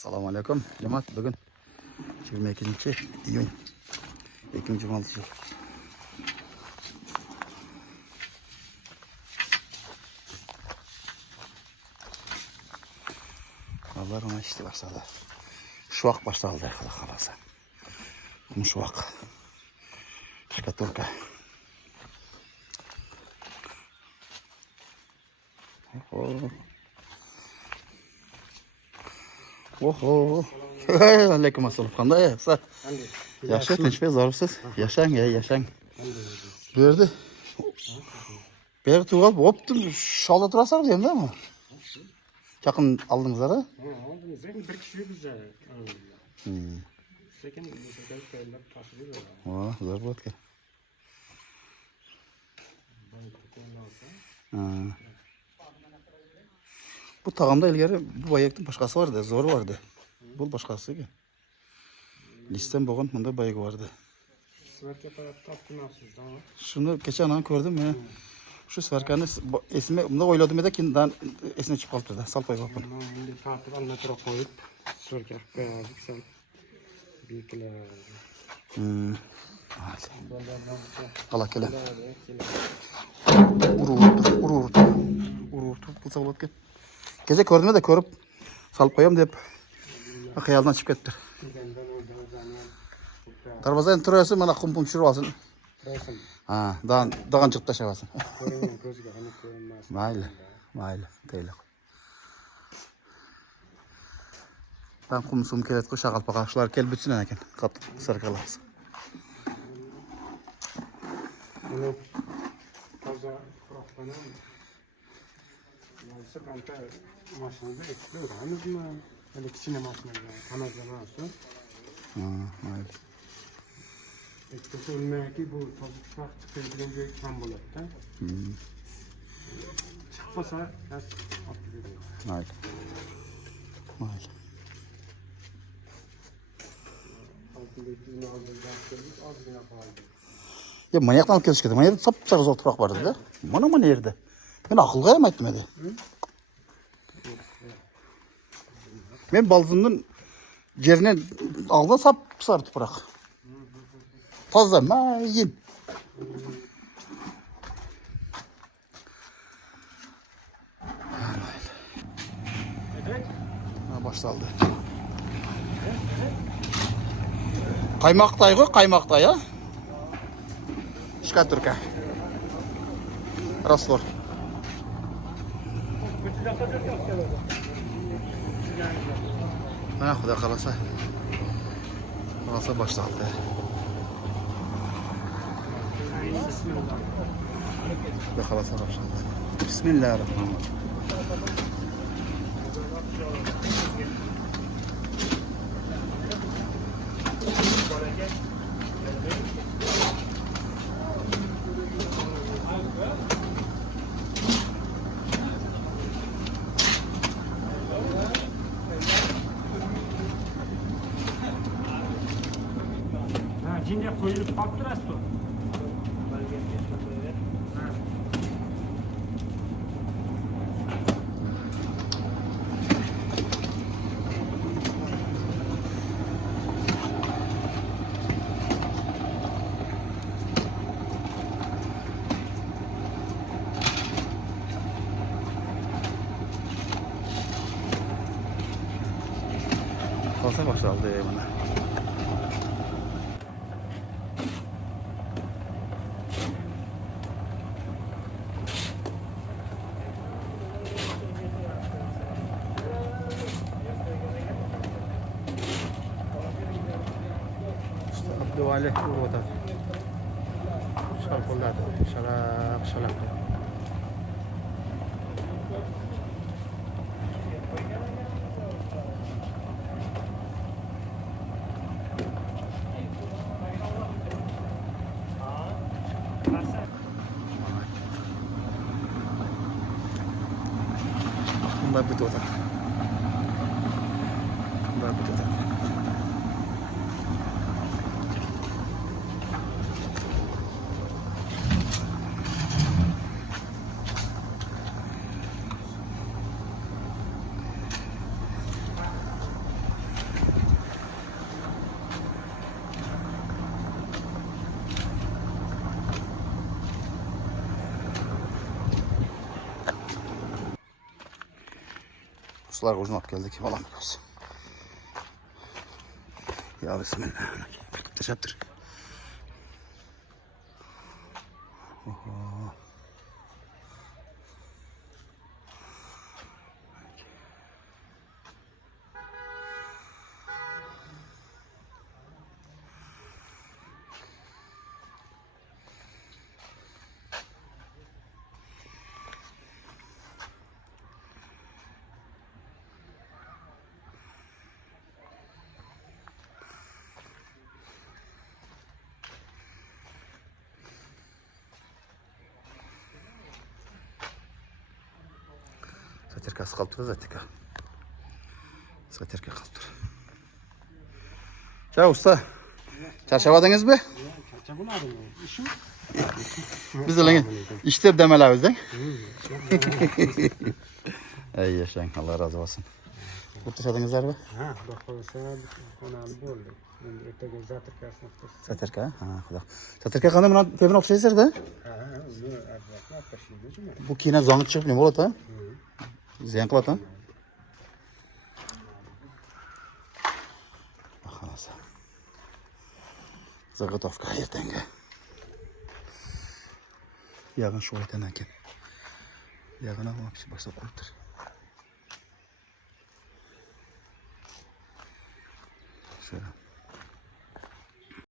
Assalomu alaykum. Jamoat, bugun 22-iyun 2026 yil. Havalar ona işte başladı. Şuak başladı arkadaşlar kalasa. Bu şuak. Şkaturka. Oho. Aleyküm assalam. Qanday yaxshi? Yaxshi, tinch ve zarursiz. Yaşang, yaşang. Bu yerda tuğal bo'pti. Sholda turasizlar deymi, değil mi? Yaqin aldingizlar, ha? Aldınız. Bir kişi bize. Sekin koyup taşıydı. Ha, zo'r bo'ldi ekan. Bu tağımda ilgari bu bayakning boshqasi vardı, zo'r vardı. Bu boshqasi ekan. Listem bo'lgan bunda bayagi vardı. Svarka tarafta atmıyorsunuz ama. Şunu geçen an gördüm ya. Şu svarkanı esime bunda oyladım da kindan esine çıkıp kaldı da sal koyup yapın. Şimdi tartıp anlatıra koyup svarka koyardık sen. Büyükler. Hadi. Allah kele. Uru bu sabah ki. Gece gördüğümde de körüp salıp koyayım deyip hayaldan çıkıp gitti. Darvazanın turası bana kumpum şuru alsın. Ha, dağın çıkıp taşıyasın. Mayli, değil. Ben kumsum kelet koşa kalpa karşılar kel bütsün eken. Kat sarkalas. Bunu fazla kuraklanır mı? Neyse kanta maşinada ekliyor. Henüz mü? Hele kiçine maşinada kanazlaması. Mayli. Etkisi olmaya ki bu tozuk çıkmak çıkabilince kan bulatta. Çıkmasa biraz atılıyor. Mayli. Altındaki az bile kaldı. Ya manyaktan alıp gelişkedi. Manyakta sapsarı zor toprak vardı da. Bana nerede? Ben akılga yem etmedi. Ben balzımın yerine aldı sapsarı toprak. Fazla mayin. Evet. Başladı. Kaymaktay koy, kaymaktay ya. Şkaturka. Rasvor. Ha, xudo qalasa. Qalasa başladı. Xudo qalasa başladı. Bismillahirrahmanirrahim. Cinde koyulup baktırası o. Qalasa başladı bana. Abduvali urut. Şarkıladı. Şalak. Bunlar bir otak. Uslarga ucunu alıp geldik. Balam göz. Ya bismillah. Teşekkür. Zaterkası kalıp duruyor zaten. Zaterka kalıp duruyor. Çay usta. Çarşavadınız mı? Çarşafın adı mı? İşim? Biz de işler demeler bizden. Ey yaşayın. Allah razı olsun. Kurtuşadınızlar mı? Ha, bakılırsa konalı oldu. Ben öteki Zaterkasını tuttum. Zaterka. Ha, xudo. Zaterka qanday buni temin o'xshaysiz-da? Ha, uni avvalroq tashlaydi. Bu keyin zongi chiqib nima bo'ladi? Ziyon qiladi. Xolos. Zagotovka ertanga. Yag'in shu aytan ekan. Yag'in ham boshlab qo'yibdir.